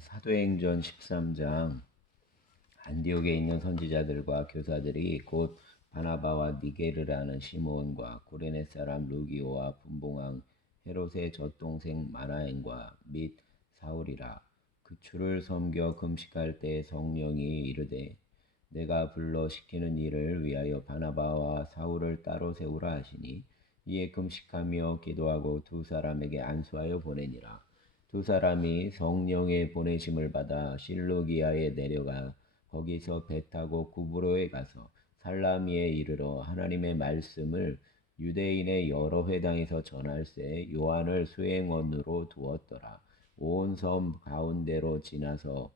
사도행전 13장. 안디옥에 있는 선지자들과 교사들이 곧 바나바와 니게르라는 시몬과 구레네 사람 루기오와 분봉왕 헤롯의 젖동생 마나엔과 및 사울이라. 그 주를 섬겨 금식할 때 성령이 이르되 내가 불러 시키는 일을 위하여 바나바와 사울을 따로 세우라 하시니, 이에 금식하며 기도하고 두 사람에게 안수하여 보내니라. 두 사람이 성령의 보내심을 받아 실루기아에 내려가 거기서 배 타고 구브로에 가서 살라미에 이르러 하나님의 말씀을 유대인의 여러 회당에서 전할새 요한을 수행원으로 두었더라. 온 섬 가운데로 지나서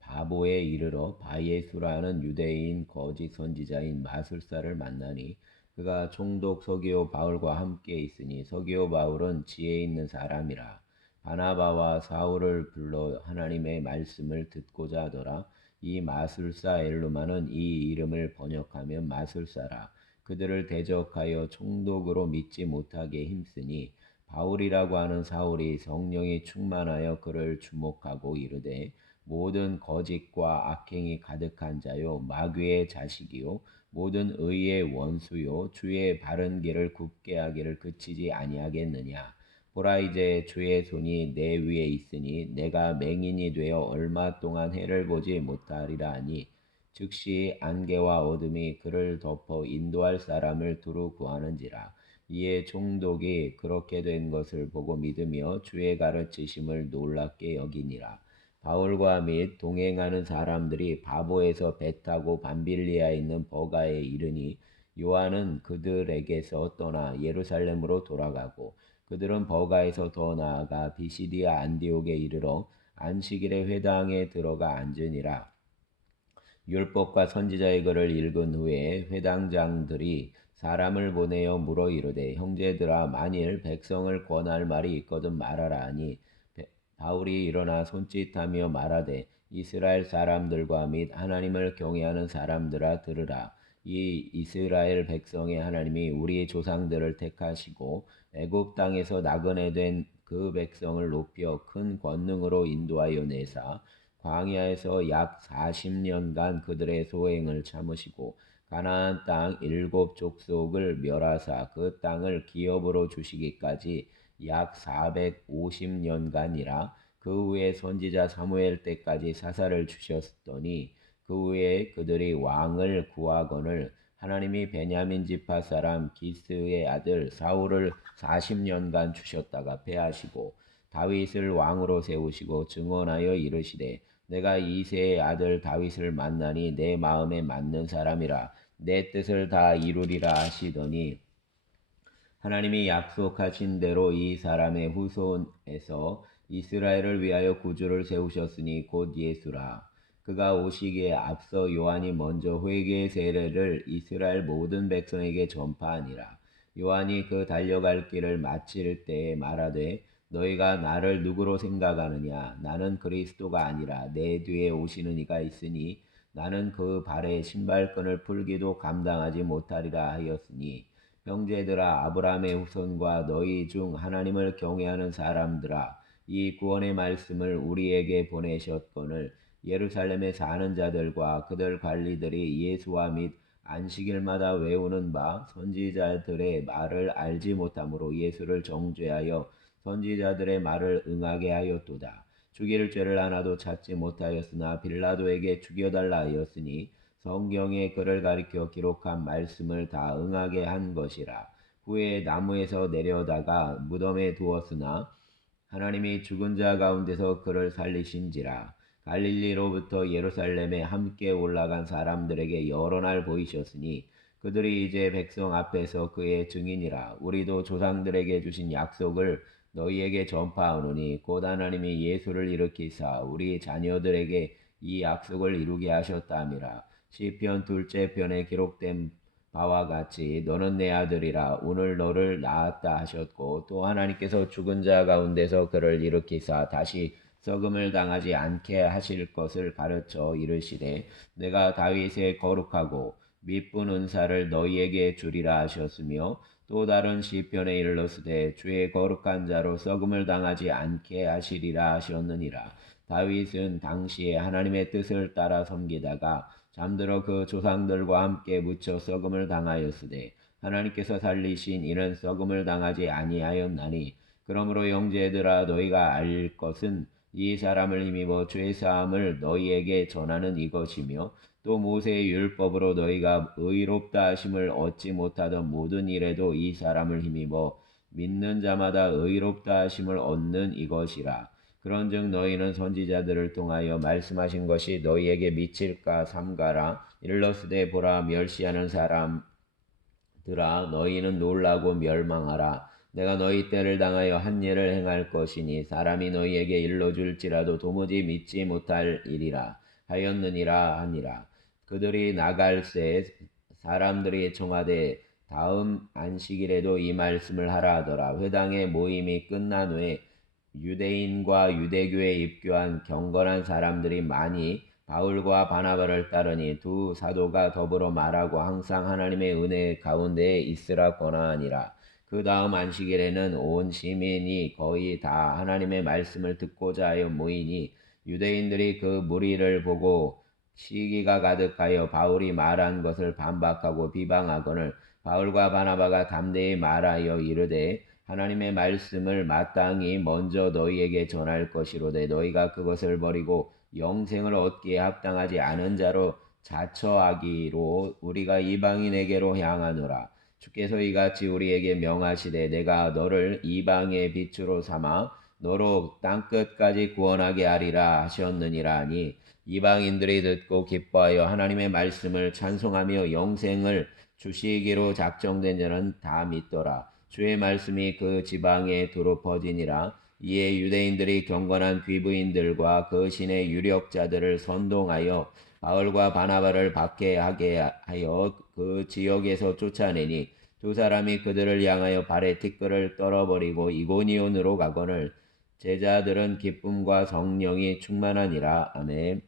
바보에 이르러 바예수라는 유대인 거짓 선지자인 마술사를 만나니, 그가 총독 서기오 바울과 함께 있으니 서기오 바울은 지혜 있는 사람이라. 바나바와 사울을 불러 하나님의 말씀을 듣고자 하더라. 이 마술사 엘루마는 이 이름을 번역하면 마술사라. 그들을 대적하여 총독으로 믿지 못하게 힘쓰니, 바울이라고 하는 사울이 성령이 충만하여 그를 주목하고 이르되, 모든 거짓과 악행이 가득한 자요 마귀의 자식이요 모든 의의 원수요 주의 바른 길을 굽게 하기를 그치지 아니하겠느냐. 보라, 이제 주의 손이 내 위에 있으니 내가 맹인이 되어 얼마 동안 해를 보지 못하리라 하니, 즉시 안개와 어둠이 그를 덮어 인도할 사람을 두루 구하는지라. 이에 총독이 그렇게 된 것을 보고 믿으며 주의 가르치심을 놀랍게 여기니라. 바울과 및 동행하는 사람들이 바보에서 배 타고 밤빌리아에 있는 버가에 이르니, 요한은 그들에게서 떠나 예루살렘으로 돌아가고, 그들은 버가에서 더 나아가 비시디아 안디옥에 이르러 안식일에 회당에 들어가 앉으니라. 율법과 선지자의 글을 읽은 후에 회당장들이 사람을 보내어 물어 이르되, 형제들아, 만일 백성을 권할 말이 있거든 말하라 하니, 바울이 일어나 손짓하며 말하되, 이스라엘 사람들과 및 하나님을 경외하는 사람들아 들으라. 이 이스라엘 백성의 하나님이 우리 조상들을 택하시고 애굽 땅에서 나그네 된 그 백성을 높여 큰 권능으로 인도하여 내사 광야에서 약 40년간 그들의 소행을 참으시고 가나안 땅 7족속을 멸하사 그 땅을 기업으로 주시기까지 약 450년간이라. 그 후에 선지자 사무엘 때까지 사사를 주셨더니, 그 후에 그들이 왕을 구하거늘 하나님이 베냐민 지파 사람 기스의 아들 사울을 40년간 주셨다가 패하시고 다윗을 왕으로 세우시고 증언하여 이르시되, 내가 이새의 아들 다윗을 만나니 내 마음에 맞는 사람이라 내 뜻을 다 이루리라 하시더니, 하나님이 약속하신 대로 이 사람의 후손에서 이스라엘을 위하여 구주를 세우셨으니 곧 예수라. 그가 오시기에 앞서 요한이 먼저 회개의 세례를 이스라엘 모든 백성에게 전파하니라. 요한이 그 달려갈 길을 마칠 때에 말하되, 너희가 나를 누구로 생각하느냐? 나는 그리스도가 아니라 내 뒤에 오시는 이가 있으니 나는 그 발에 신발끈을 풀기도 감당하지 못하리라 하였으니, 형제들아, 아브라함의 후손과 너희 중 하나님을 경외하는 사람들아, 이 구원의 말씀을 우리에게 보내셨거늘 예루살렘에 사는 자들과 그들 관리들이 예수와 및 안식일마다 외우는 바 선지자들의 말을 알지 못함으로 예수를 정죄하여 선지자들의 말을 응하게 하였도다. 죽일 죄를 하나도 찾지 못하였으나 빌라도에게 죽여달라 하였으니, 성경에 그를 가리켜 기록한 말씀을 다 응하게 한 것이라. 후에 나무에서 내려다가 무덤에 두었으나 하나님이 죽은 자 가운데서 그를 살리신지라. 갈릴리로부터 예루살렘에 함께 올라간 사람들에게 여러 날 보이셨으니, 그들이 이제 백성 앞에서 그의 증인이라. 우리도 조상들에게 주신 약속을 너희에게 전파하노니, 곧 하나님이 예수를 일으키사 우리 자녀들에게 이 약속을 이루게 하셨다미라. 시편 둘째 편에 기록된 바와 같이 너는 내 아들이라 오늘 너를 낳았다 하셨고, 또 하나님께서 죽은 자 가운데서 그를 일으키사 다시 썩음을 당하지 않게 하실 것을 가르쳐 이르시되, 내가 다윗의 거룩하고 미쁜 은사를 너희에게 주리라 하셨으며, 또 다른 시편에 일렀으되 주의 거룩한 자로 썩음을 당하지 않게 하시리라 하셨느니라. 다윗은 당시에 하나님의 뜻을 따라 섬기다가 잠들어 그 조상들과 함께 묻혀 썩음을 당하였으되 하나님께서 살리신 이는 썩음을 당하지 아니하였나니 그러므로 형제들아 너희가 알 것은 이 사람을 힘입어 죄 사함을 너희에게 전하는 이것이며 또 모세의 율법으로 너희가 의롭다 하심을 얻지 못하던 모든 일에도 이 사람을 힘입어 믿는 자마다 의롭다 하심을 얻는 이것이라. 그런즉 너희는 선지자들을 통하여 말씀하신 것이 너희에게 미칠까 삼가라. 일러스되 보라 멸시하는 사람들아 너희는 놀라고 멸망하라. 내가 너희 때를 당하여 한 일을 행할 것이니 사람이 너희에게 일러줄지라도 도무지 믿지 못할 일이라 하였느니라 하니라. 그들이 나갈 새 사람들이 청하되 다음 안식일에도 이 말씀을 하라 하더라. 회당의 모임이 끝난 후에 유대인과 유대교에 입교한 경건한 사람들이 많이 바울과 바나바를 따르니 두 사도가 더불어 말하고 항상 하나님의 은혜 가운데에 있으라 권하니라. 그 다음 안식일에는 온 시민이 거의 다 하나님의 말씀을 듣고자 하여 모이니 유대인들이 그 무리를 보고 시기가 가득하여 바울이 말한 것을 반박하고 비방하거늘 바울과 바나바가 담대히 말하여 이르되 하나님의 말씀을 마땅히 먼저 너희에게 전할 것이로되 너희가 그것을 버리고 영생을 얻기에 합당하지 않은 자로 자처하기로 우리가 이방인에게로 향하노라. 주께서 이같이 우리에게 명하시되 내가 너를 이방의 빛으로 삼아 너로 땅끝까지 구원하게 하리라 하셨느니라 하니 이방인들이 듣고 기뻐하여 하나님의 말씀을 찬송하며 영생을 주시기로 작정된 자는 다 믿더라. 주의 말씀이 그 지방에 두루 퍼지니라. 이에 유대인들이 경건한 귀부인들과 그 신의 유력자들을 선동하여 바울과 바나바를 박해하게 하여 그 지역에서 쫓아내니 두 사람이 그들을 향하여 발에 티끌을 떨어버리고 이고니온으로 가거늘 제자들은 기쁨과 성령이 충만하니라. 아멘.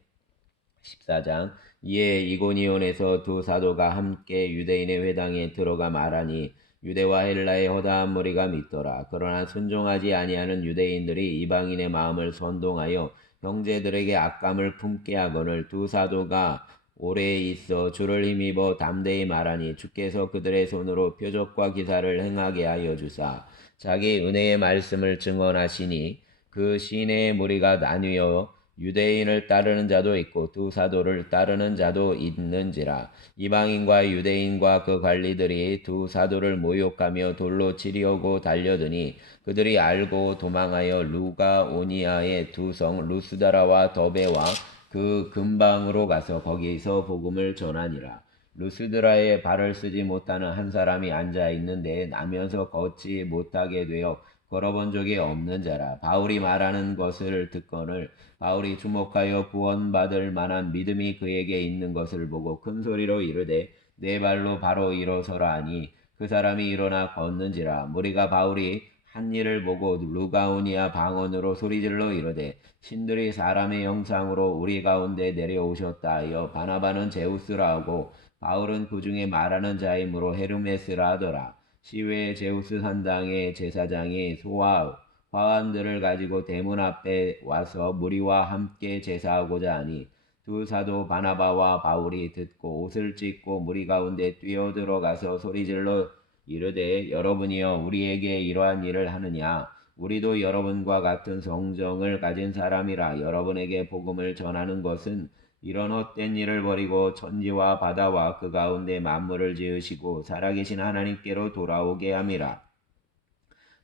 14장. 이에 이고니온에서 두 사도가 함께 유대인의 회당에 들어가 말하니 유대와 헬라의 허다한 무리가 믿더라. 그러나 순종하지 아니하는 유대인들이 이방인의 마음을 선동하여 형제들에게 악감을 품게 하거늘 두 사도가 오래 있어 주를 힘입어 담대히 말하니 주께서 그들의 손으로 표적과 기사를 행하게 하여 주사 자기 은혜의 말씀을 증언하시니 그 시내의 무리가 나뉘어 유대인을 따르는 자도 있고 두 사도를 따르는 자도 있는지라. 이방인과 유대인과 그 관리들이 두 사도를 모욕하며 돌로 치려고 달려드니 그들이 알고 도망하여 루가오니아의 두 성 루스드라와 더베와 그 근방으로 가서 거기서 복음을 전하니라. 루스드라에 발을 쓰지 못하는 한 사람이 앉아 있는데 나면서 걷지 못하게 되어 걸어본 적이 없는 자라. 바울이 말하는 것을 듣거늘 바울이 주목하여 구원받을 만한 믿음이 그에게 있는 것을 보고 큰 소리로 이르되 내 발로 바로 일어서라 하니 그 사람이 일어나 걷는지라. 무리가 바울이 한 일을 보고 루가오니아 방언으로 소리질러 이르되 신들이 사람의 형상으로 우리 가운데 내려오셨다 하여 바나바는 제우스라 하고 바울은 그 중에 말하는 자이므로 헤르메스라 하더라. 시외의 제우스 산당의 제사장이 소와 화환들을 가지고 대문 앞에 와서 무리와 함께 제사하고자 하니 두 사도 바나바와 바울이 듣고 옷을 찢고 무리 가운데 뛰어들어가서 소리질러 이르되 여러분이여 우리에게 이러한 일을 하느냐 우리도 여러분과 같은 성정을 가진 사람이라. 여러분에게 복음을 전하는 것은 이런 헛된 일을 버리고 천지와 바다와 그 가운데 만물을 지으시고 살아계신 하나님께로 돌아오게 함이라.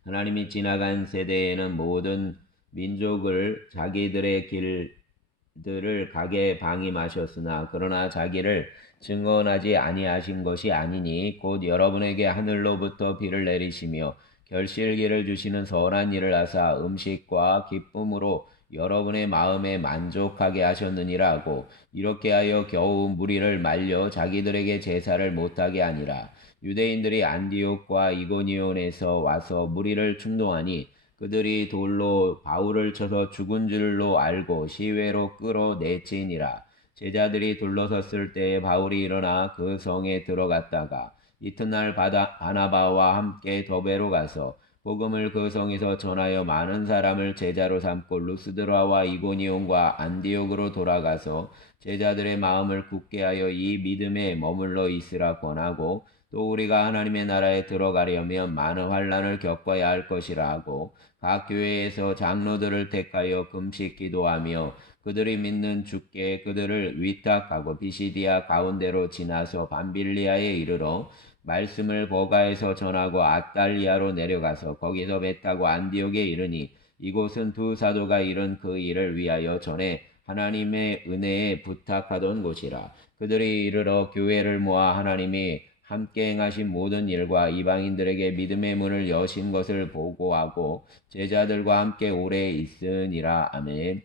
하나님이 지나간 세대에는 모든 민족을 자기들의 길들을 가게 방임하셨으나 그러나 자기를 증언하지 아니하신 것이 아니니 곧 여러분에게 하늘로부터 비를 내리시며 결실기를 주시는 선한 일을 하사 음식과 기쁨으로 여러분의 마음에 만족하게 하셨느니라 하고 이렇게 하여 겨우 무리를 말려 자기들에게 제사를 못하게 하니라. 유대인들이 안디옥과 이고니온에서 와서 무리를 충동하니 그들이 돌로 바울을 쳐서 죽은 줄로 알고 시외로 끌어내치니라. 제자들이 둘러섰을 때에 바울이 일어나 그 성에 들어갔다가 이튿날 바나바와 함께 더베로 가서 복음을 그 성에서 전하여 많은 사람을 제자로 삼고 루스드라와 이고니온과 안디옥으로 돌아가서 제자들의 마음을 굳게 하여 이 믿음에 머물러 있으라 권하고, 또 우리가 하나님의 나라에 들어가려면 많은 환난을 겪어야 할 것이라 하고, 각 교회에서 장로들을 택하여 금식 기도하며 그들이 믿는 주께 그들을 위탁하고 비시디아 가운데로 지나서 밤빌리아에 이르러 말씀을 버가에서 전하고 아달리아로 내려가서 거기서 배 타고 안디옥에 이르니, 이곳은 두 사도가 이룬 그 일을 위하여 전에 하나님의 은혜에 부탁하던 곳이라. 그들이 이르러 교회를 모아 하나님이 함께 행하신 모든 일과 이방인들에게 믿음의 문을 여신 것을 보고하고 제자들과 함께 오래 있으니라. 아멘.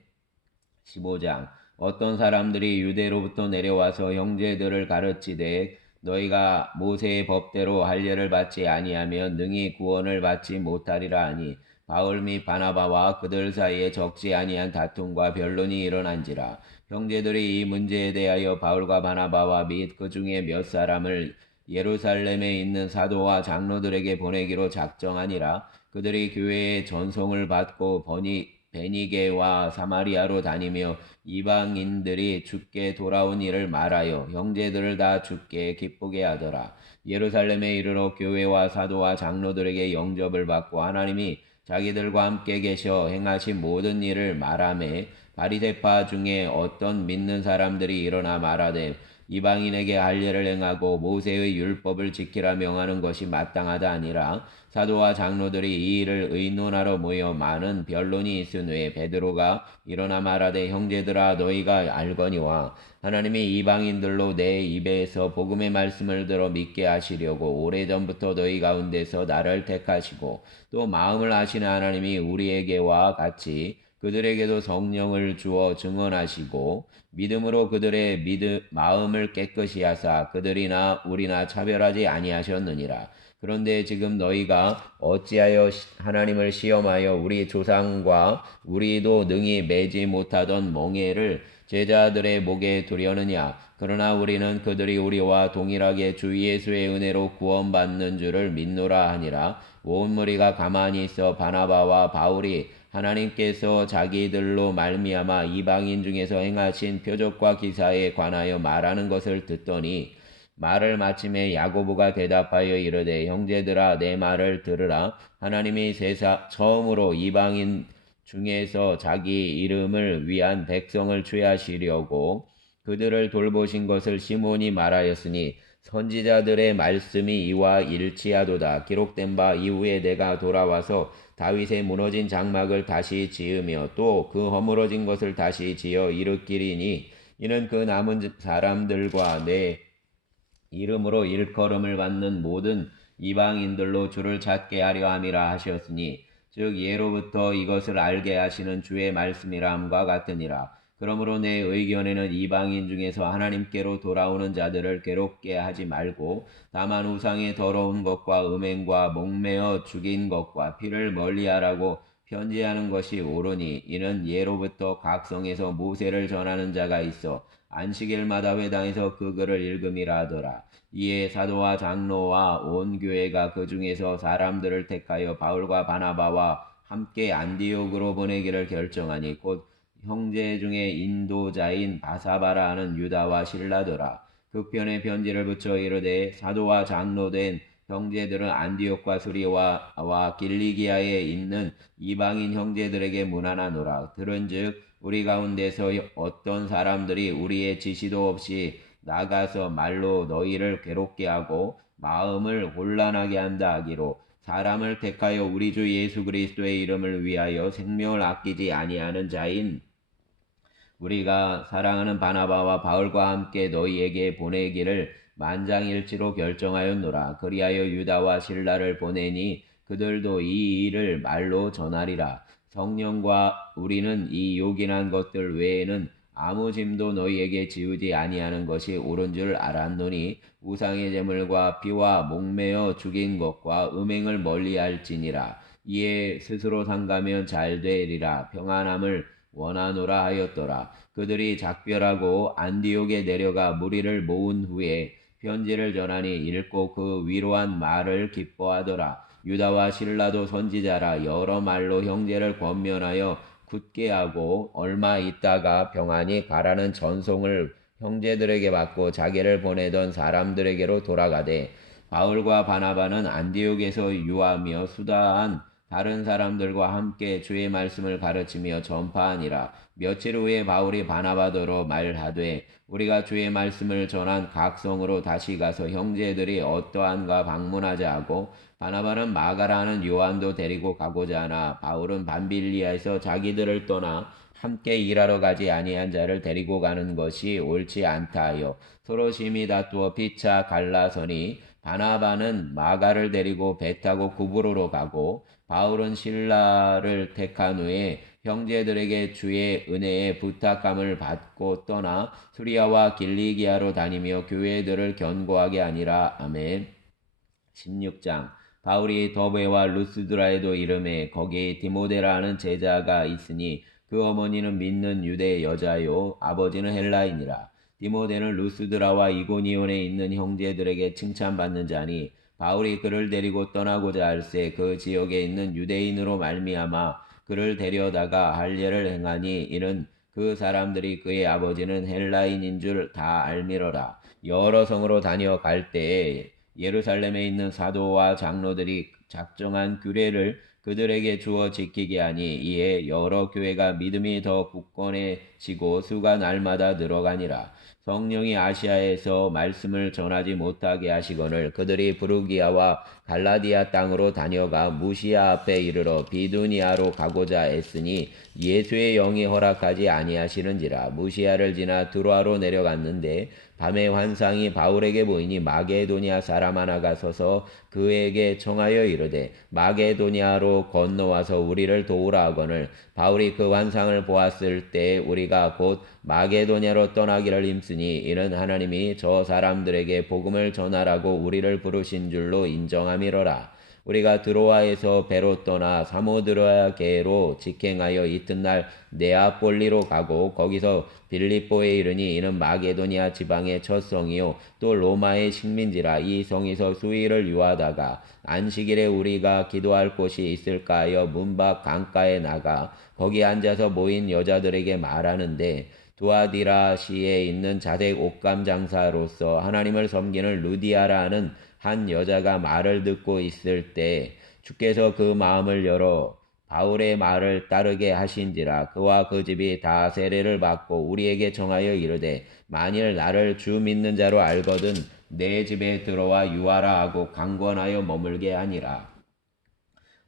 15장. 어떤 사람들이 유대로부터 내려와서 형제들을 가르치되, 너희가 모세의 법대로 할례를 받지 아니하면 능히 구원을 받지 못하리라 하니, 바울 및 바나바와 그들 사이에 적지 아니한 다툼과 변론이 일어난지라. 형제들이 이 문제에 대하여 바울과 바나바와 및 그 중에 몇 사람을 예루살렘에 있는 사도와 장로들에게 보내기로 작정하니라. 그들이 교회의 전송을 받고 베니게와 사마리아로 다니며 이방인들이 주께 돌아온 일을 말하여 형제들을 다 주께 기쁘게 하더라. 예루살렘에 이르러 교회와 사도와 장로들에게 영접을 받고 하나님이 자기들과 함께 계셔 행하신 모든 일을 말하매, 바리새파 중에 어떤 믿는 사람들이 일어나 말하되, 이방인에게 할례를 행하고 모세의 율법을 지키라 명하는 것이 마땅하다 아니라, 사도와 장로들이 이 일을 의논하러 모여 많은 변론이 있은 후에 베드로가 일어나 말하되, 형제들아, 너희가 알거니와 하나님이 이방인들로 내 입에서 복음의 말씀을 들어 믿게 하시려고 오래전부터 너희 가운데서 나를 택하시고, 또 마음을 아시는 하나님이 우리에게와 같이 그들에게도 성령을 주어 증언하시고 믿음으로 그들의 마음을 깨끗이 하사 그들이나 우리나 차별하지 아니하셨느니라. 그런데 지금 너희가 어찌하여 하나님을 시험하여 우리 조상과 우리도 능히 매지 못하던 멍에를 제자들의 목에 두려느냐. 그러나 우리는 그들이 우리와 동일하게 주 예수의 은혜로 구원받는 줄을 믿노라 하니라. 온 무리가 가만히 있어 바나바와 바울이 하나님께서 자기들로 말미암아 이방인 중에서 행하신 표적과 기사에 관하여 말하는 것을 듣더니, 말을 마침에 야고보가 대답하여 이르되, 형제들아, 내 말을 들으라. 하나님이 처음으로 이방인 중에서 자기 이름을 위한 백성을 취하시려고 그들을 돌보신 것을 시몬이 말하였으니, 선지자들의 말씀이 이와 일치하도다. 기록된 바 이후에 내가 돌아와서 다윗의 무너진 장막을 다시 지으며 또 그 허물어진 것을 다시 지어 일으키리니, 이는 그 남은 사람들과 내 이름으로 일컬음을 받는 모든 이방인들로 주를 찾게 하려 함이라 하셨으니, 즉 예로부터 이것을 알게 하시는 주의 말씀이라 함과 같으니라. 그러므로 내 의견에는 이방인 중에서 하나님께로 돌아오는 자들을 괴롭게 하지 말고, 다만 우상의 더러운 것과 음행과 목매어 죽인 것과 피를 멀리하라고 편지하는 것이 옳으니, 이는 예로부터 각 성에서 모세를 전하는 자가 있어 안식일마다 회당에서 그 글을 읽음이라 하더라. 이에 사도와 장로와 온 교회가 그 중에서 사람들을 택하여 바울과 바나바와 함께 안디옥으로 보내기를 결정하니, 곧 형제 중에 인도자인 바사바라 하는 유다와 실라더라. 극편에 편지를 붙여 이르되, 사도와 장로된 형제들은 안디옥과 수리와 길리기아에 있는 이방인 형제들에게 문안하노라. 들은즉 우리 가운데서 어떤 사람들이 우리의 지시도 없이 나가서 말로 너희를 괴롭게 하고 마음을 혼란하게 한다 하기로, 사람을 택하여 우리 주 예수 그리스도의 이름을 위하여 생명을 아끼지 아니하는 자인 우리가 사랑하는 바나바와 바울과 함께 너희에게 보내기를 만장일치로 결정하였노라. 그리하여 유다와 실라를 보내니 그들도 이 일을 말로 전하리라. 성령과 우리는 이 요긴한 것들 외에는 아무 짐도 너희에게 지우지 아니하는 것이 옳은 줄 알았노니, 우상의 제물과 피와 목매어 죽인 것과 음행을 멀리할지니라. 이에 스스로 상가면 잘 되리라. 평안함을 원하노라 하였더라. 그들이 작별하고 안디옥에 내려가 무리를 모은 후에 편지를 전하니 읽고 그 위로한 말을 기뻐하더라. 유다와 실라도 선지자라 여러 말로 형제를 권면하여 굳게 하고 얼마 있다가 평안히 가라는 전송을 형제들에게 받고 자기를 보내던 사람들에게로 돌아가되 바울과 바나바는 안디옥에서 유하며 수다한 다른 사람들과 함께 주의 말씀을 가르치며 전파하니라. 며칠 후에 바울이 바나바더러 말하되 우리가 주의 말씀을 전한 각 성으로 다시 가서 형제들이 어떠한가 방문하자 하고 바나바는 마가라는 요한도 데리고 가고자 하나 바울은 밤빌리아에서 자기들을 떠나 함께 일하러 가지 아니한 자를 데리고 가는 것이 옳지 않다 하여 서로 심히 다투어 피차 갈라서니 바나바는 마가를 데리고 배 타고 구브로로 가고 바울은 실라를 택한 후에 형제들에게 주의 은혜에 부탁함을 받고 떠나 수리아와 길리기아로 다니며 교회들을 견고하게 하니라. 아멘. 16장 바울이 더베와 루스드라에도 이름에 거기 디모데라는 제자가 있으니 그 어머니는 믿는 유대 여자요 아버지는 헬라인이라. 디모데는 루스드라와 이고니온에 있는 형제들에게 칭찬받는 자니 바울이 그를 데리고 떠나고자 할새 그 지역에 있는 유대인으로 말미암아 그를 데려다가 할례를 행하니 이는 그 사람들이 그의 아버지는 헬라인인 줄 다 알미러라. 여러 성으로 다녀갈 때에 예루살렘에 있는 사도와 장로들이 작정한 규례를 그들에게 주어 지키게 하니 이에 여러 교회가 믿음이 더 굳건해지고 수가 날마다 늘어가니라. 성령이 아시아에서 말씀을 전하지 못하게 하시거늘 그들이 부르기아와 갈라디아 땅으로 다녀가 무시아 앞에 이르러 비두니아로 가고자 애쓰니 예수의 영이 허락하지 아니하시는지라. 무시아를 지나 두로아로 내려갔는데 밤에 환상이 바울에게 보이니 마게도니아 사람 하나가 서서 그에게 청하여 이르되 마게도니아로 건너와서 우리를 도우라 하거늘 바울이 그 환상을 보았을 때 우리가 곧 마게도냐로 떠나기를 힘쓰니 이는 하나님이 저 사람들에게 복음을 전하라고 우리를 부르신 줄로 인정함이로라. 우리가 드로아에서 배로 떠나 사모드라게로 직행하여 이튿날 네아폴리로 가고 거기서 빌립보에 이르니 이는 마게도니아 지방의 첫 성이요 또 로마의 식민지라. 이 성에서 수일을 유하다가 안식일에 우리가 기도할 곳이 있을까 하여 문 밖 강가에 나가 거기 앉아서 모인 여자들에게 말하는데 두아디라시에 있는 자색 옷감 장사로서 하나님을 섬기는 루디아라는 한 여자가 말을 듣고 있을 때 주께서 그 마음을 열어 바울의 말을 따르게 하신지라. 그와 그 집이 다 세례를 받고 우리에게 정하여 이르되 만일 나를 주 믿는 자로 알거든 내 집에 들어와 유하라 하고 강권하여 머물게 하니라.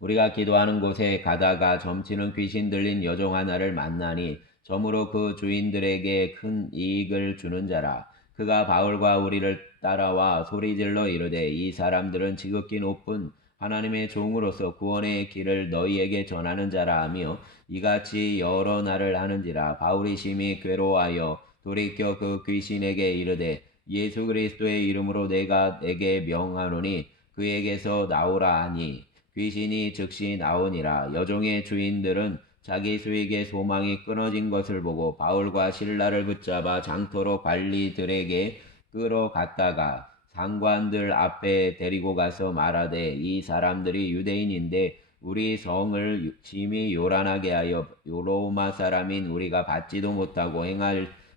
우리가 기도하는 곳에 가다가 점치는 귀신 들린 여종 하나를 만나니 점으로 그 주인들에게 큰 이익을 주는 자라. 그가 바울과 우리를 따라와 소리질러 이르되 이 사람들은 지극히 높은 하나님의 종으로서 구원의 길을 너희에게 전하는 자라 하며 이같이 여러 날을 하는지라. 바울이 심히 괴로워하여 돌이켜 그 귀신에게 이르되 예수 그리스도의 이름으로 내가 내게 명하노니 그에게서 나오라 하니 귀신이 즉시 나오니라. 여종의 주인들은 자기 수익의 소망이 끊어진 것을 보고 바울과 실라를 붙잡아 장터로 관리들에게 끌어갔다가 상관들 앞에 데리고 가서 말하되 이 사람들이 유대인인데 우리 성을 심히 요란하게 하여 로마 사람인 우리가 받지도 못하고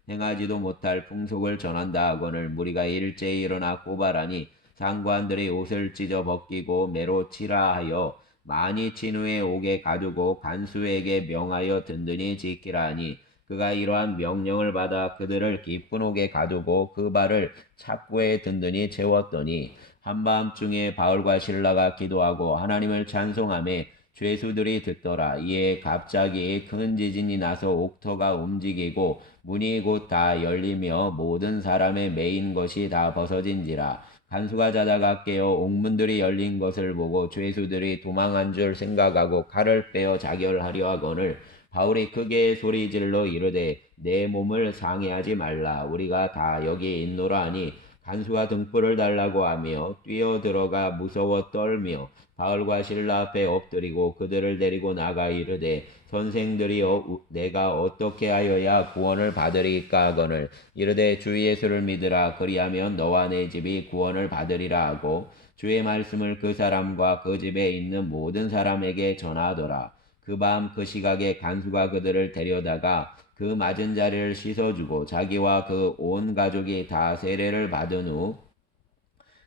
행하지도 못할 풍속을 전한다 하거늘 무리가 일제히 일어나 고발하니 상관들이 옷을 찢어 벗기고 매로 치라 하여 많이 친 후에 옥에 가두고 간수에게 명하여 든든히 지키라 하니 그가 이러한 명령을 받아 그들을 깊은 옥에 가두고 그 발을 착고에 든든히 채웠더니 한밤중에 바울과 실라가 기도하고 하나님을 찬송하며 죄수들이 듣더라. 이에 갑자기 큰 지진이 나서 옥터가 움직이고 문이 곧 다 열리며 모든 사람의 매인 것이 다 벗어진지라. 간수가 자다가 깨어 옥문들이 열린 것을 보고 죄수들이 도망한 줄 생각하고 칼을 빼어 자결하려 하거늘 바울이 크게 소리질러 이르되 내 몸을 상해하지 말라. 우리가 다 여기 있노라 하니 간수가 등불을 달라고 하며 뛰어들어가 무서워 떨며 바울과 실라 앞에 엎드리고 그들을 데리고 나가 이르되 선생들이 내가 어떻게 하여야 구원을 받으리까 하거늘 이르되 주 예수를 믿으라 그리하면 너와 내 집이 구원을 받으리라 하고 주의 말씀을 그 사람과 그 집에 있는 모든 사람에게 전하더라. 그 밤 그 시각에 간수가 그들을 데려다가 그 맞은 자리를 씻어주고 자기와 그 온 가족이 다 세례를 받은 후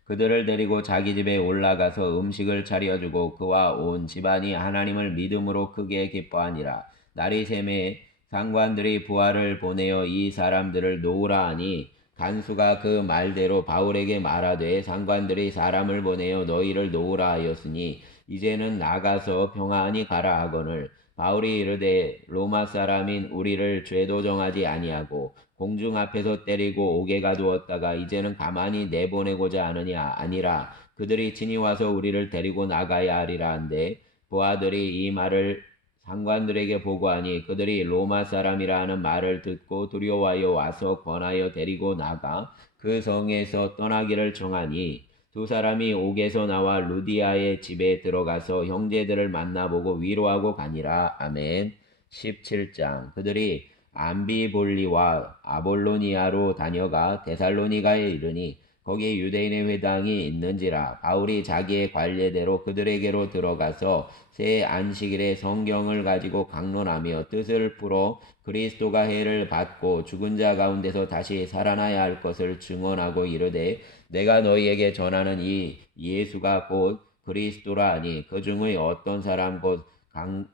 그들을 데리고 자기 집에 올라가서 음식을 차려주고 그와 온 집안이 하나님을 믿음으로 크게 기뻐하니라. 날이 새매 상관들이 부하를 보내어 이 사람들을 놓으라 하니 간수가 그 말대로 바울에게 말하되 상관들이 사람을 보내어 너희를 놓으라 하였으니 이제는 나가서 평안히 가라 하거늘 바울이 이르되 로마 사람인 우리를 죄도 정하지 아니하고 공중 앞에서 때리고 옥에 가두었다가 이제는 가만히 내보내고자 하느냐 아니라 그들이 친히 와서 우리를 데리고 나가야 하리라 한데 부하들이 이 말을 상관들에게 보고하니 그들이 로마 사람이라 하는 말을 듣고 두려워하여 와서 권하여 데리고 나가 그 성에서 떠나기를 청하니 두 사람이 옥에서 나와 루디아의 집에 들어가서 형제들을 만나보고 위로하고 가니라. 아멘. 17장 그들이 암비볼리와 아볼로니아로 다녀가 데살로니가에 이르니 거기 유대인의 회당이 있는지라 바울이 자기의 관례대로 그들에게로 들어가서 새 안식일에 성경을 가지고 강론하며 뜻을 풀어 그리스도가 해를 받고 죽은 자 가운데서 다시 살아나야 할 것을 증언하고 이르되 내가 너희에게 전하는 이 예수가 곧 그리스도라 하니 그 중의 어떤 사람 곧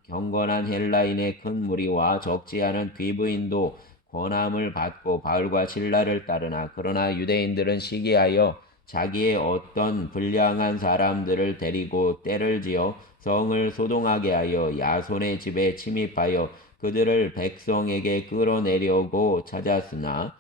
경건한 헬라인의 큰 무리와 적지 않은 귀부인도 권함을 받고 바울과 실라를 따르나 그러나 유대인들은 시기하여 자기의 어떤 불량한 사람들을 데리고 때를 지어 성을 소동하게 하여 야손의 집에 침입하여 그들을 백성에게 끌어내려고 찾았으나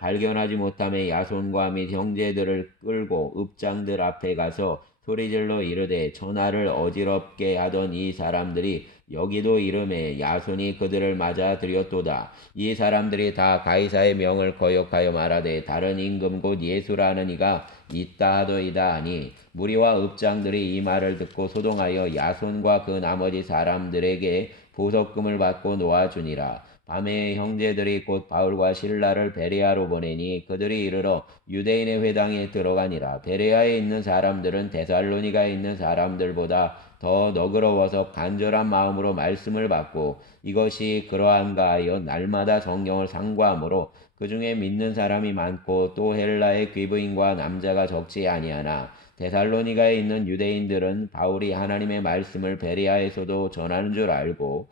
발견하지 못함에 야손과 및 형제들을 끌고 읍장들 앞에 가서 소리질러 이르되 천하를 어지럽게 하던 이 사람들이 여기도 이름에 야손이 그들을 맞아 들였도다. 이 사람들이 다 가이사의 명을 거역하여 말하되 다른 임금 곧 예수라는 이가 있다 하더이다 하니 무리와 읍장들이 이 말을 듣고 소동하여 야손과 그 나머지 사람들에게 보석금을 받고 놓아주니라. 밤에 형제들이 곧 바울과 실라를 베레아로 보내니 그들이 이르러 유대인의 회당에 들어가니라. 베레아에 있는 사람들은 데살로니가에 있는 사람들보다 더 너그러워서 간절한 마음으로 말씀을 받고 이것이 그러한가 하여 날마다 성경을 상고하므로 그 중에 믿는 사람이 많고 또 헬라의 귀부인과 남자가 적지 아니하나 데살로니가에 있는 유대인들은 바울이 하나님의 말씀을 베레아에서도 전하는 줄 알고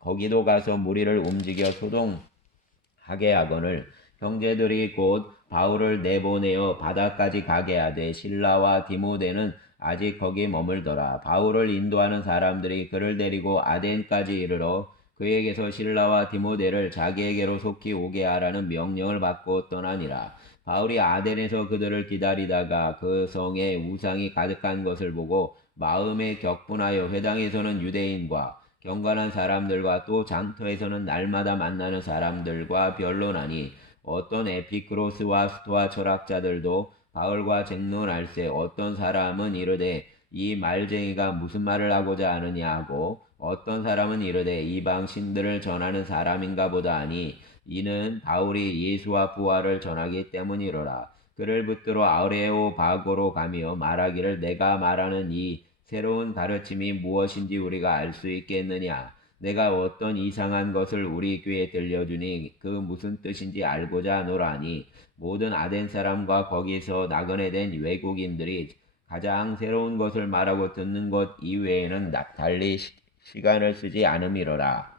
거기도 가서 무리를 움직여 소동하게 하거늘 형제들이 곧 바울을 내보내어 바다까지 가게 하되 실라와 디모데는 아직 거기 머물더라. 바울을 인도하는 사람들이 그를 데리고 아덴까지 이르러 그에게서 실라와 디모데를 자기에게로 속히 오게 하라는 명령을 받고 떠나니라. 바울이 아덴에서 그들을 기다리다가 그 성에 우상이 가득한 것을 보고 마음에 격분하여 회당에서는 유대인과 경건한 사람들과 또 장터에서는 날마다 만나는 사람들과 변론하니 어떤 에피크로스와 스토아 철학자들도 바울과 쟁론할세 어떤 사람은 이르되 이 말쟁이가 무슨 말을 하고자 하느냐 하고 어떤 사람은 이르되 이방 신들을 전하는 사람인가 보다 하니 이는 바울이 예수와 부활을 전하기 때문이로라. 그를 붙들어 아레오바고로 가며 말하기를 내가 말하는 이 새로운 가르침이 무엇인지 우리가 알 수 있겠느냐. 내가 어떤 이상한 것을 우리 귀에 들려주니 그 무슨 뜻인지 알고자 하노라니 모든 아덴 사람과 거기서 나그네 된 외국인들이 가장 새로운 것을 말하고 듣는 것 이외에는 달리 시간을 쓰지 않음이로라.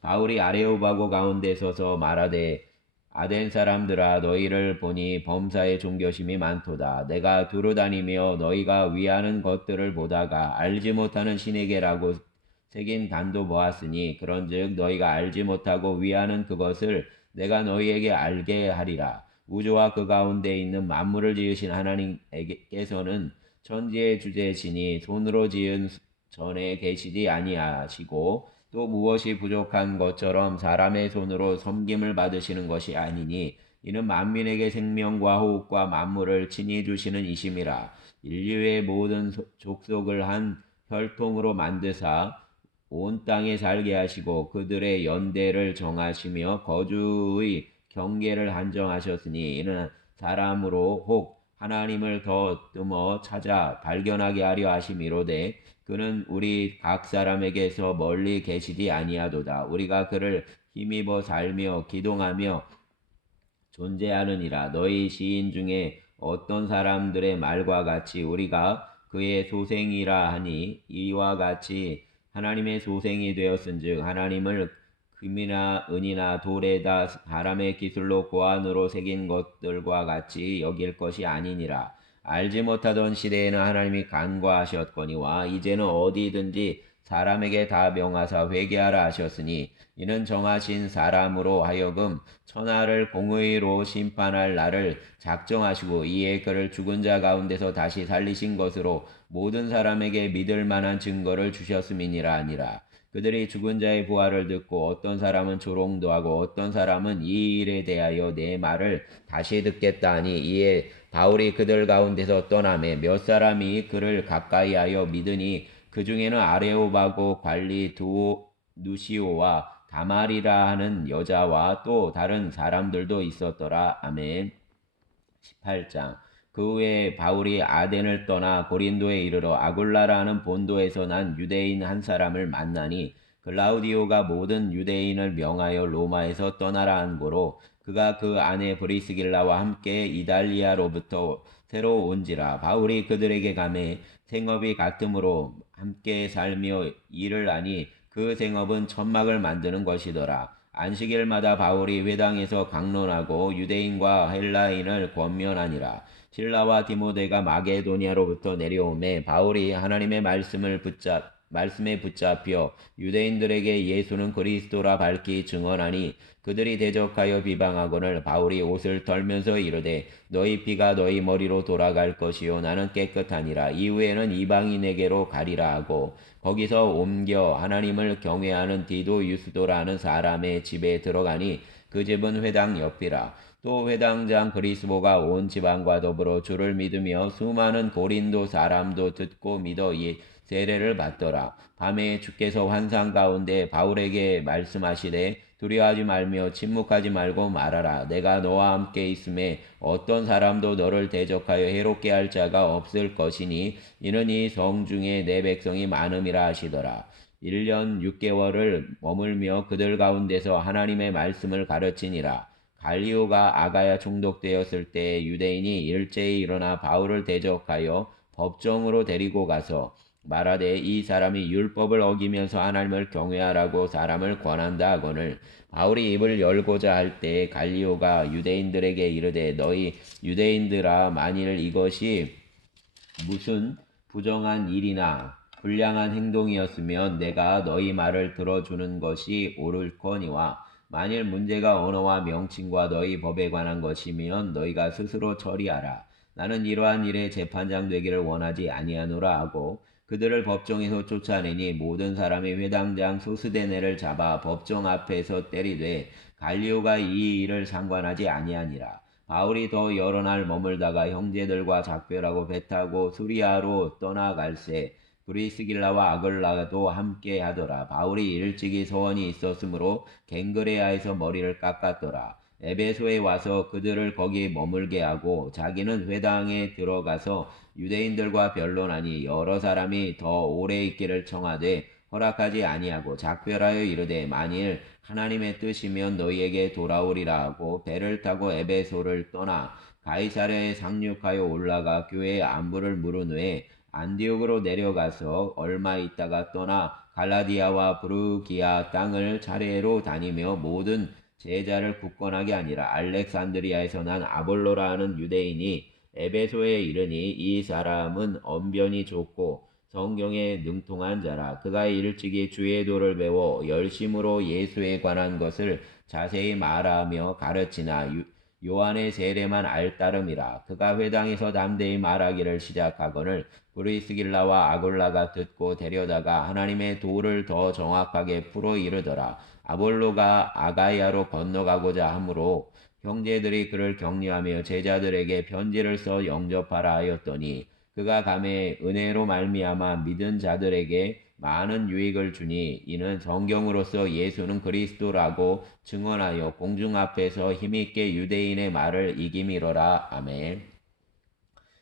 바울이 아레오바고 가운데 서서 말하되 아덴 사람들아 너희를 보니 범사에 종교심이 많도다. 내가 두루다니며 너희가 위하는 것들을 보다가 알지 못하는 신에게라고 새긴 단도 보았으니 그런즉 너희가 알지 못하고 위하는 그것을 내가 너희에게 알게 하리라. 우주와 그 가운데 있는 만물을 지으신 하나님께서는 천지의 주제시니 손으로 지은 전에 계시지 아니하시고 또 무엇이 부족한 것처럼 사람의 손으로 섬김을 받으시는 것이 아니니 이는 만민에게 생명과 호흡과 만물을 친히 주시는 이심이라. 인류의 모든 족속을 한 혈통으로 만드사 온 땅에 살게 하시고 그들의 연대를 정하시며 거주의 경계를 한정하셨으니 이는 사람으로 혹 하나님을 더 뜸어 찾아 발견하게 하려 하심이로되 그는 우리 각 사람에게서 멀리 계시지 아니하도다. 우리가 그를 힘입어 살며 기동하며 존재하느니라. 너희 시인 중에 어떤 사람들의 말과 같이 우리가 그의 소생이라 하니 이와 같이 하나님의 소생이 되었은즉 하나님을 금이나 은이나 돌에다 사람의 기술로 고안으로 새긴 것들과 같이 여길 것이 아니니라. 알지 못하던 시대에는 하나님이 간과하셨거니와 이제는 어디든지 사람에게 다 명하사 회개하라 하셨으니 이는 정하신 사람으로 하여금 천하를 공의로 심판할 날을 작정하시고 이에 그를 죽은 자 가운데서 다시 살리신 것으로 모든 사람에게 믿을 만한 증거를 주셨음이니라 하니라. 그들이 죽은 자의 부활을 듣고 어떤 사람은 조롱도 하고 어떤 사람은 이 일에 대하여 내 말을 다시 듣겠다 하니 이에 바울이 그들 가운데서 떠나매 몇 사람이 그를 가까이하여 믿으니 그 중에는 아레오바고 관리 누시오와 다말이라 하는 여자와 또 다른 사람들도 있었더라. 아멘. 18장. 그 후에 바울이 아덴을 떠나 고린도에 이르러 아굴라라 하는 본도에서 난 유대인 한 사람을 만나니 글라우디오가 모든 유대인을 명하여 로마에서 떠나라 한 고로 그가 그 아내 브리스길라와 함께 이달리아로부터 새로 온지라. 바울이 그들에게 가매 생업이 같으므로 함께 살며 일을 하니 그 생업은 천막을 만드는 것이더라. 안식일마다 바울이 회당에서 강론하고 유대인과 헬라인을 권면하니라. 실라와 디모데가 마게도니아로부터 내려오매 바울이 하나님의 말씀에 붙잡혀 유대인들에게 예수는 그리스도라 밝히 증언하니 그들이 대적하여 비방하거늘 바울이 옷을 덜면서 이르되 너희 피가 너희 머리로 돌아갈 것이요 나는 깨끗하니라. 이후에는 이방인에게로 가리라 하고 거기서 옮겨 하나님을 경외하는 디도 유스도라는 사람의 집에 들어가니 그 집은 회당 옆이라. 또 회당장 그리스보가 온 지방과 더불어 주를 믿으며 수많은 고린도 사람도 듣고 믿어 세례를 받더라. 밤에 주께서 환상 가운데 바울에게 말씀하시되 두려워하지 말며 침묵하지 말고 말하라. 내가 너와 함께 있음에 어떤 사람도 너를 대적하여 해롭게 할 자가 없을 것이니 이는 이 성 중에 내 백성이 많음이라 하시더라. 1년 6개월을 머물며 그들 가운데서 하나님의 말씀을 가르치니라. 갈리오가 아가야 총독되었을 때 유대인이 일제히 일어나 바울을 대적하여 법정으로 데리고 가서 말하되 이 사람이 율법을 어기면서 하나님을 경외하라고 사람을 권한다 하거늘 바울이 입을 열고자 할 때 갈리오가 유대인들에게 이르되 너희 유대인들아 만일 이것이 무슨 부정한 일이나 불량한 행동이었으면 내가 너희 말을 들어주는 것이 옳을거니와 만일 문제가 언어와 명칭과 너희 법에 관한 것이면 너희가 스스로 처리하라. 나는 이러한 일에 재판장 되기를 원하지 아니하노라 하고 그들을 법정에서 쫓아내니 모든 사람이 회당장 소스데네를 잡아 법정 앞에서 때리되 갈리오가 이 일을 상관하지 아니하니라. 바울이 더 여러 날 머물다가 형제들과 작별하고 배 타고 수리아로 떠나갈새 브리스길라와 아글라도 함께 하더라. 바울이 일찍이 소원이 있었으므로 갱그레아에서 머리를 깎았더라. 에베소에 와서 그들을 거기 머물게 하고 자기는 회당에 들어가서 유대인들과 변론하니 여러 사람이 더 오래 있기를 청하되 허락하지 아니하고 작별하여 이르되 만일 하나님의 뜻이면 너희에게 돌아오리라 하고 배를 타고 에베소를 떠나 가이사랴에 상륙하여 올라가 교회의 안부를 물은 후에 안디옥으로 내려가서 얼마 있다가 떠나 갈라디아와 브루기아 땅을 차례로 다니며 모든 제자를 굳건하게 하니라. 알렉산드리아에서 난 아볼로라 하는 유대인이 에베소에 이르니 이 사람은 언변이 좋고 성경에 능통한 자라. 그가 일찍이 주의 도를 배워 열심으로 예수에 관한 것을 자세히 말하며 가르치나 요한의 세례만 알따름이라. 그가 회당에서 담대히 말하기를 시작하거늘 브리스길라와 아굴라가 듣고 데려다가 하나님의 도를 더 정확하게 풀어 이르더라. 아볼로가 아가야로 건너가고자 하므로 형제들이 그를 격려하며 제자들에게 편지를 써 영접하라 하였더니 그가 감에 은혜로 말미암아 믿은 자들에게 많은 유익을 주니 이는 성경으로서 예수는 그리스도라고 증언하여 공중 앞에서 힘있게 유대인의 말을 이기미러라. 아멘.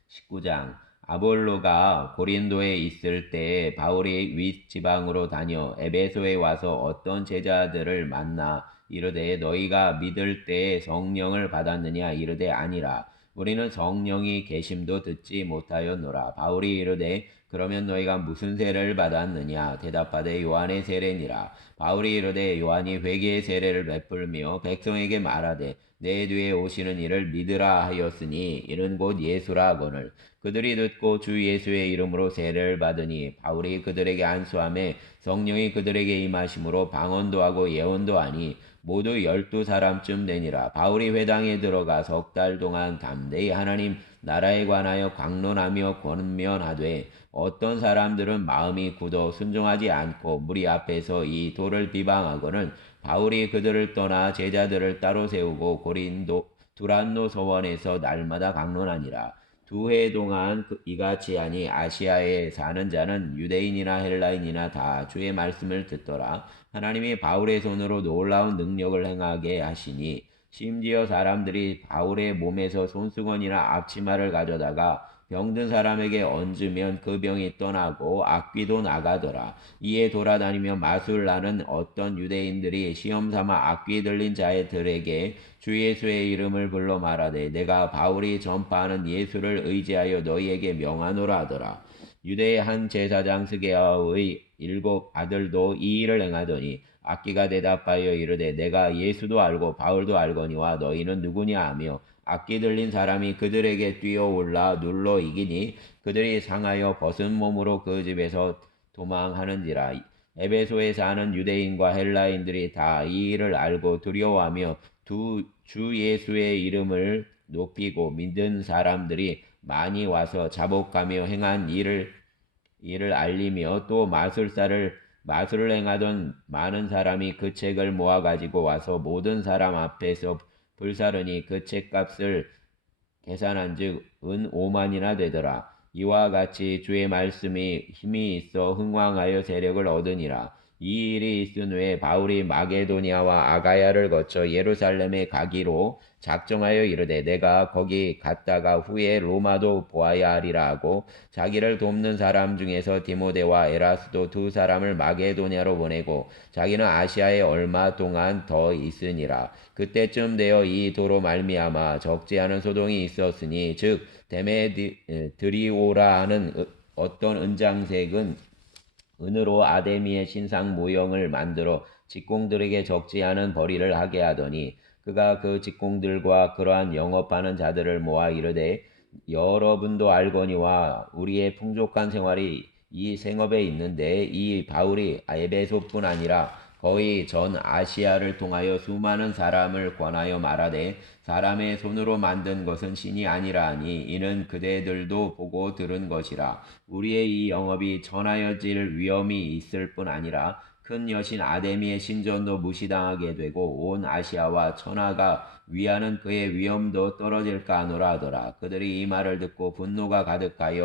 19장. 아볼로가 고린도에 있을 때에 바울이 윗지방으로 다녀 에베소에 와서 어떤 제자들을 만나 이르되 너희가 믿을 때에 성령을 받았느냐 이르되 아니라 우리는 성령이 계심도 듣지 못하였노라. 바울이 이르되 그러면 너희가 무슨 세례를 받았느냐 대답하되 요한의 세례니라. 바울이 이르되 요한이 회개의 세례를 베풀며 백성에게 말하되 내 뒤에 오시는 이를 믿으라 하였으니 이는 곧 예수라 하거늘 그들이 듣고 주 예수의 이름으로 세례를 받으니 바울이 그들에게 안수하매 성령이 그들에게 임하심으로 방언도 하고 예언도 하니 모두 12사람쯤 되니라. 바울이 회당에 들어가 석 달 동안 담대히 하나님 나라에 관하여 강론하며 권면하되 어떤 사람들은 마음이 굳어 순종하지 않고 무리 앞에서 이 도를 비방하거늘 바울이 그들을 떠나 제자들을 따로 세우고 고린도 두란노 서원에서 날마다 강론하니라. 2해 동안 이같이 하니 아시아에 사는 자는 유대인이나 헬라인이나 다 주의 말씀을 듣더라. 하나님이 바울의 손으로 놀라운 능력을 행하게 하시니 심지어 사람들이 바울의 몸에서 손수건이나 앞치마를 가져다가 병든 사람에게 얹으면 그 병이 떠나고 악귀도 나가더라. 이에 돌아다니며 마술나는 어떤 유대인들이 시험삼아 악귀 들린 자들에게 주 예수의 이름을 불러 말하되 내가 바울이 전파하는 예수를 의지하여 너희에게 명하노라 하더라. 유대의 한 제사장 스게아의 7 아들도 이 일을 행하더니 악기가 대답하여 이르되 내가 예수도 알고 바울도 알거니와 너희는 누구냐 하며 악기 들린 사람이 그들에게 뛰어올라 눌러 이기니 그들이 상하여 벗은 몸으로 그 집에서 도망하는지라. 에베소에 사는 유대인과 헬라인들이 다 이 일을 알고 두려워하며 주 예수의 이름을 높이고 믿은 사람들이 많이 와서 자복하며 행한 일을 알리며 또 마술을 행하던 많은 사람이 그 책을 모아 가지고 와서 모든 사람 앞에서 불사르니 그 책값을 계산한즉 은 5만이나 되더라. 이와 같이 주의 말씀이 힘이 있어 흥왕하여 세력을 얻으니라. 이 일이 있은 후에 바울이 마게도니아와 아가야를 거쳐 예루살렘에 가기로 작정하여 이르되 내가 거기 갔다가 후에 로마도 보아야 하리라 하고 자기를 돕는 사람 중에서 디모데와 에라스도 2사람을 마게도니아로 보내고 자기는 아시아에 얼마 동안 더 있으니라. 그때쯤 되어 이 도로 말미암아 적지 않은 소동이 있었으니 즉 데메드리오라 하는 어떤 은장색은 은으로 아데미의 신상 모형을 만들어 직공들에게 적지 않은 벌이를 하게 하더니 그가 그 직공들과 그러한 영업하는 자들을 모아 이르되 여러분도 알거니와 우리의 풍족한 생활이 이 생업에 있는데 이 바울이 에베소뿐 아니라 거의 전 아시아를 통하여 수많은 사람을 권하여 말하되 사람의 손으로 만든 것은 신이 아니라 하니 이는 그대들도 보고 들은 것이라. 우리의 이 영업이 전하여질 위험이 있을 뿐 아니라 큰 여신 아데미의 신전도 무시당하게 되고 온 아시아와 천하가 위하는 그의 위엄도 떨어질까 하노라 하더라. 그들이 이 말을 듣고 분노가 가득하여